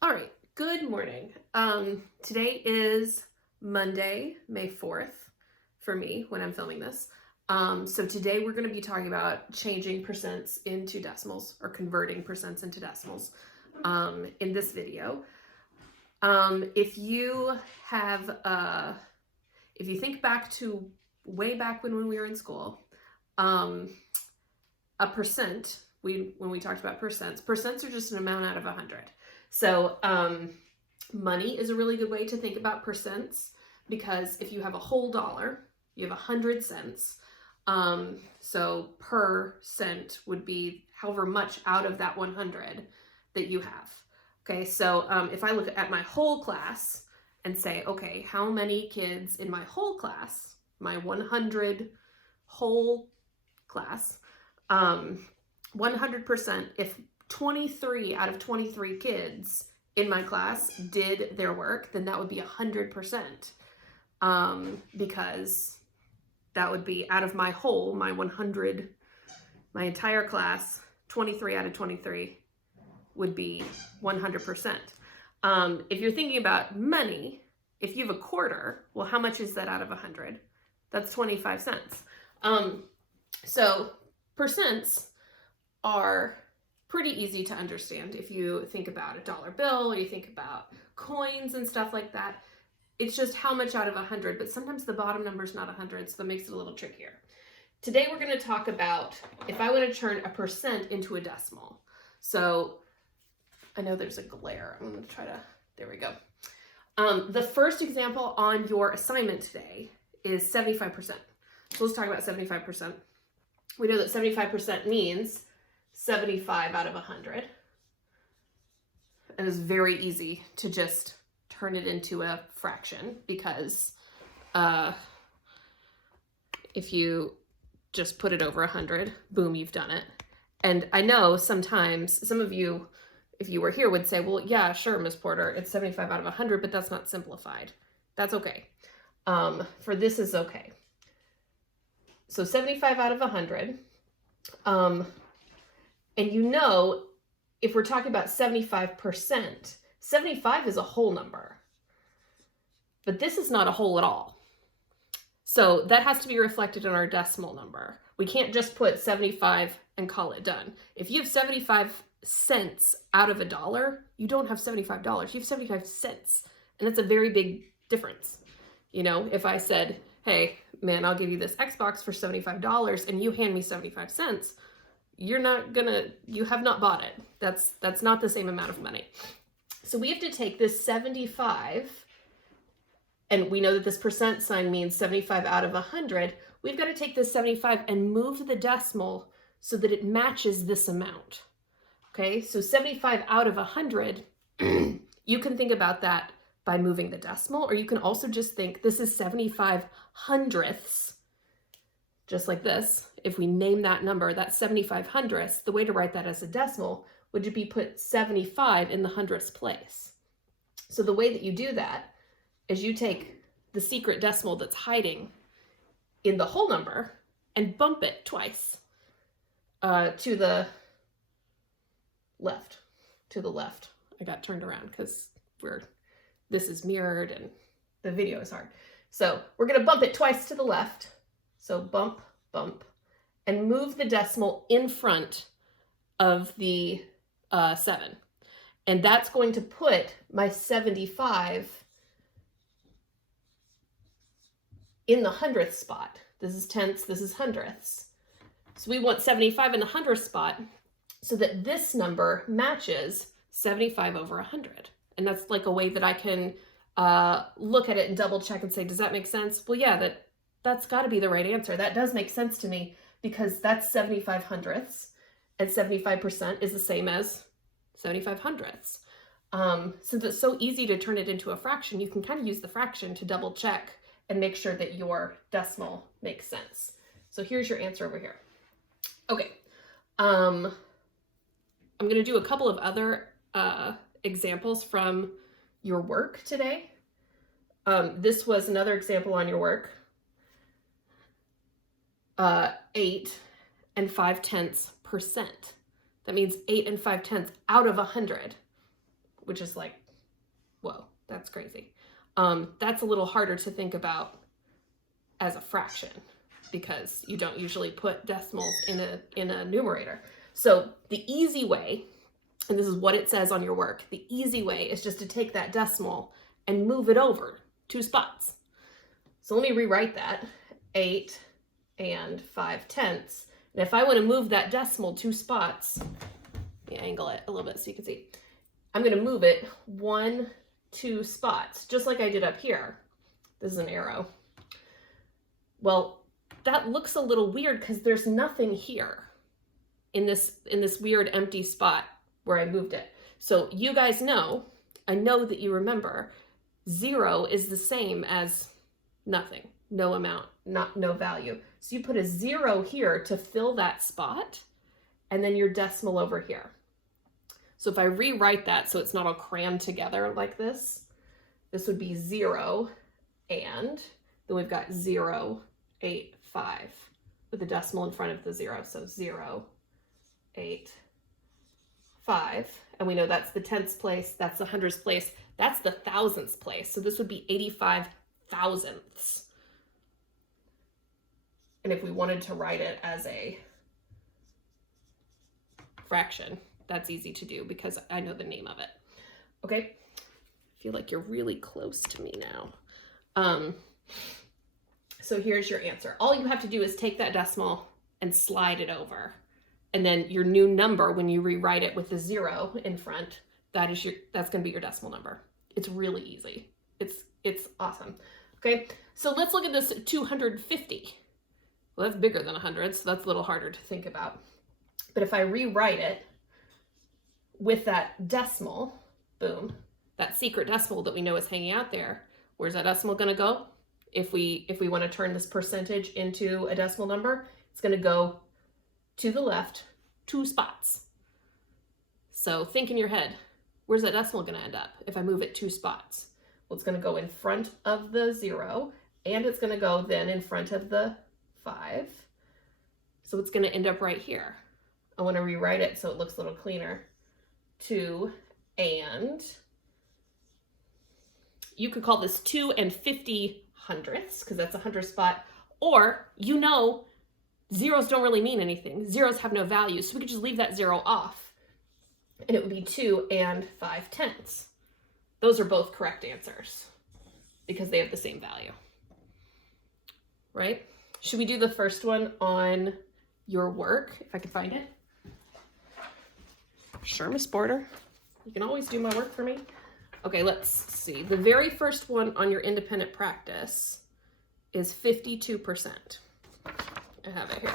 All right, good morning. Today is Monday, May 4th for me when I'm filming this. So today we're going to be talking about changing percents into decimals or converting percents into decimals in this video. If you think back to way back when we were in school, a percent, when we talked about percents are just an amount out of 100. So money is a really good way to think about percents, because if you have a whole dollar, you have 100 cents. So per cent would be however much out of that 100 that you have. Okay, so if I look at my whole class and say, okay, how many kids in my whole class, my 100 whole class, 100%, if 23 out of 23 kids in my class did their work, then that would be 100%, because that would be out of my whole, my 100, my entire class, 23 out of 23 would be 100%. If you're thinking about money, if you have a quarter, well, how much is that out of 100? That's 25 cents. So percents are pretty easy to understand if you think about a dollar bill, or you think about coins and stuff like that. It's just how much out of 100, but sometimes the bottom number is not 100, so that makes it a little trickier. Today we're going to talk about if I want to turn a percent into a decimal. So I know there's a glare. I'm going to try to, there we go. The first example on your assignment today is 75%. So let's talk about 75%. We know that 75% means 75 out of 100. And it's very easy to just turn it into a fraction, because if you just put it over 100, boom, you've done it. And I know sometimes some of you, if you were here, would say, well, yeah, sure, Miss Porter, it's 75 out of 100, but that's not simplified. That's okay. For this is okay. So 75 out of 100. And you know, if we're talking about 75%, 75 is a whole number. But this is not a whole at all. So that has to be reflected in our decimal number. We can't just put 75 and call it done. If you have 75 cents out of a dollar, you don't have $75. You have 75 cents. And that's a very big difference. You know, if I said, hey, man, I'll give you this Xbox for $75 and you hand me 75 cents, you have not bought it. That's not the same amount of money. So we have to take this 75, and we know that this percent sign means 75 out of 100. We've got to take this 75 and move the decimal so that it matches this amount. Okay, so 75 out of 100, you can think about that by moving the decimal, or you can also just think this is 75 hundredths, just like this. If we name that number, that's 75 hundredths, the way to write that as a decimal would be put 75 in the hundredths place. So the way that you do that is you take the secret decimal that's hiding in the whole number and bump it twice to the left. I got turned around because this is mirrored and the video is hard. So we're going to bump it twice to the left. So bump, bump, and move the decimal in front of the 7. And that's going to put my 75 in the hundredth spot. This is tenths, this is hundredths. So we want 75 in the hundredth spot so that this number matches 75 over 100. And that's like a way that I can look at it and double check and say, does that make sense? Well, yeah, that's got to be the right answer. That does make sense to me, because that's 75 hundredths, and 75% is the same as 75 hundredths. Since it's so easy to turn it into a fraction, you can kind of use the fraction to double check and make sure that your decimal makes sense. So here's your answer over here. Okay, I'm going to do a couple of other examples from your work today. This was another example on your work. 8 and 5/10%. That means 8 and 5/10 out of 100 which is like, whoa, that's crazy. That's a little harder to think about as a fraction because you don't usually put decimals in a numerator. So the easy way, and this is what it says on your work, the easy way is just to take that decimal and move it over 2 spots. So let me rewrite that, 8 and 5/10. And if I want to move that decimal 2 spots, let me angle it a little bit so you can see. I'm going to move it 1, 2 spots, just like I did up here. This is an arrow. Well, that looks a little weird because there's nothing here in this weird empty spot where I moved it. So you guys know, I know that you remember, 0 is the same as nothing, no amount, no value. So you put a 0 here to fill that spot, and then your decimal over here. So if I rewrite that so it's not all crammed together like this, this would be 0, and then we've got 0, 8, 5 with the decimal in front of the 0. So 0, 8, 5. And we know that's the tenths place, that's the hundredths place, that's the thousandths place. So this would be 85 thousandths. And if we wanted to write it as a fraction, that's easy to do because I know the name of it. Okay, I feel like you're really close to me now. So here's your answer. All you have to do is take that decimal and slide it over. And then your new number, when you rewrite it with the 0 in front, that's going to be your decimal number. It's really easy. It's awesome. Okay, so let's look at this 250. Well, that's bigger than 100, so that's a little harder to think about. But if I rewrite it with that decimal, boom, that secret decimal that we know is hanging out there, where's that decimal going to go? If we want to turn this percentage into a decimal number, it's going to go to the left 2 spots. So think in your head, where's that decimal going to end up if I move it 2 spots? Well, it's going to go in front of the 0, and it's going to go then in front of the 5. So it's going to end up right here. I want to rewrite it so it looks a little cleaner. 2 and, you could call this 2 and 50 hundredths because that's a 100th spot, or you know zeros don't really mean anything. Zeros have no value, so we could just leave that 0 off and it would be 2 and 5/10. Those are both correct answers because they have the same value, right? Should we do the first one on your work, if I can find it? Sure, Miss Border. You can always do my work for me. Okay, let's see. The very first one on your independent practice is 52%. I have it here.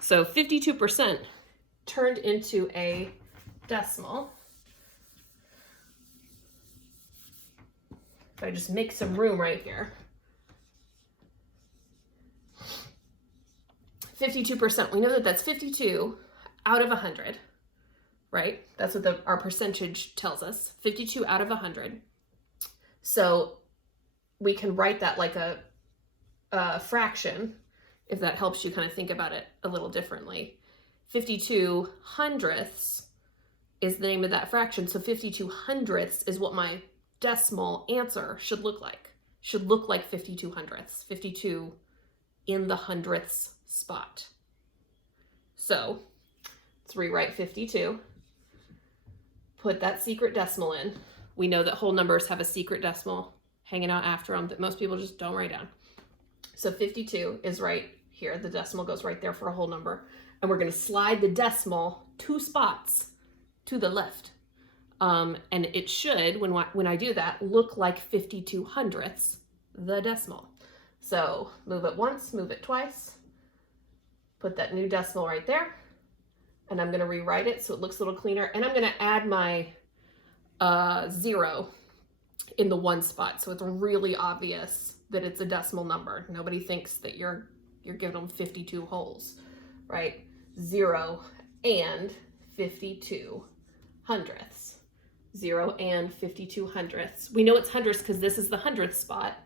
So 52% turned into a decimal. If I just make some room right here. 52%, we know that that's 52 out of 100, right? That's what our percentage tells us, 52 out of 100. So we can write that like a fraction, if that helps you kind of think about it a little differently. 52 hundredths is the name of that fraction, so 52 hundredths is what my decimal answer should look like. Should look like 52 hundredths, 52 in the hundredths spot. So let's rewrite 52. Put that secret decimal in. We know that whole numbers have a secret decimal hanging out after them that most people just don't write down. So 52 is right here. The decimal goes right there for a whole number. And we're going to slide the decimal 2 spots to the left. And it should, when I do that, look like 52 hundredths, the decimal. So move it once, move it twice, put that new decimal right there, and I'm going to rewrite it so it looks a little cleaner. And I'm going to add my 0 in the 1 spot, so it's really obvious that it's a decimal number. Nobody thinks that you're giving them 52 wholes, right? 0 and 52 hundredths. 0 and 52 hundredths. We know it's hundredths because this is the hundredth spot.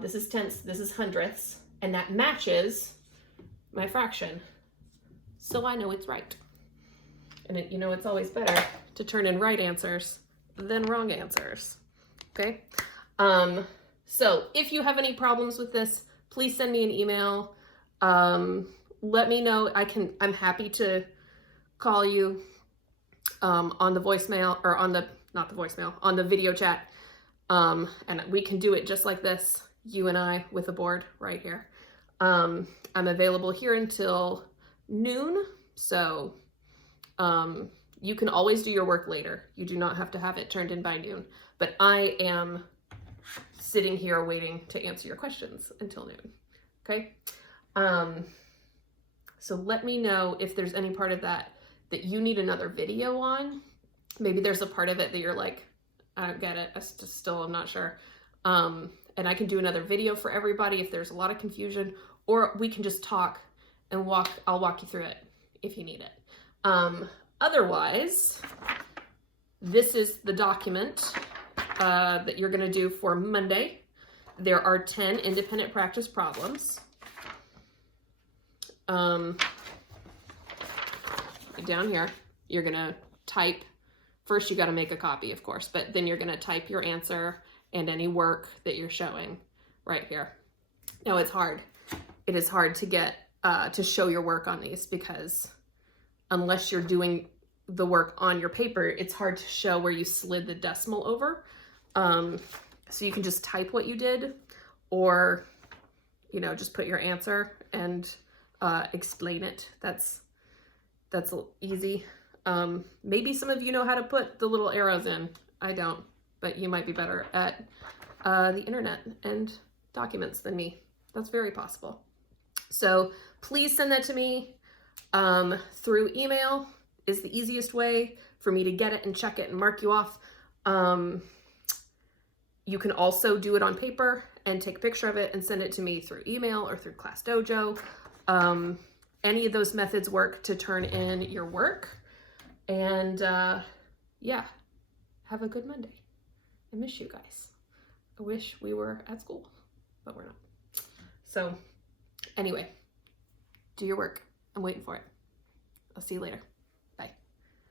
This is tenths, this is hundredths, and that matches my fraction. So I know it's right. And you know, it's always better to turn in right answers than wrong answers. Okay? So if you have any problems with this, please send me an email. Let me know. I'm happy to call you on the voicemail, or on the, not the voicemail, on the video chat. And we can do it just like this, you and I, with a board right here. I'm available here until noon, so you can always do your work later. You do not have to have it turned in by noon, but I am sitting here waiting to answer your questions until noon. Okay? So let me know if there's any part of that you need another video on. Maybe there's a part of it that you're like, I don't get it. I still am not sure. And I can do another video for everybody if there's a lot of confusion, or we can just talk and I'll walk you through it if you need it. Otherwise, this is the document that you're gonna do for Monday. There are 10 independent practice problems. Down here, you're gonna type, first you gotta make a copy, of course, but then you're gonna type your answer and any work that you're showing right here. Now it's hard. It is hard to get, to show your work on these, because unless you're doing the work on your paper, it's hard to show where you slid the decimal over. So you can just type what you did, or, you know, just put your answer and explain it. That's easy. Maybe some of you know how to put the little arrows in. I don't, but you might be better at the internet and documents than me. That's very possible. So please send that to me through email is the easiest way for me to get it and check it and mark you off. You can also do it on paper and take a picture of it and send it to me through email or through Class Dojo. Any of those methods work to turn in your work. And yeah, have a good Monday. I miss you guys. I wish we were at school, but we're not. So anyway, do your work. I'm waiting for it. I'll see you later.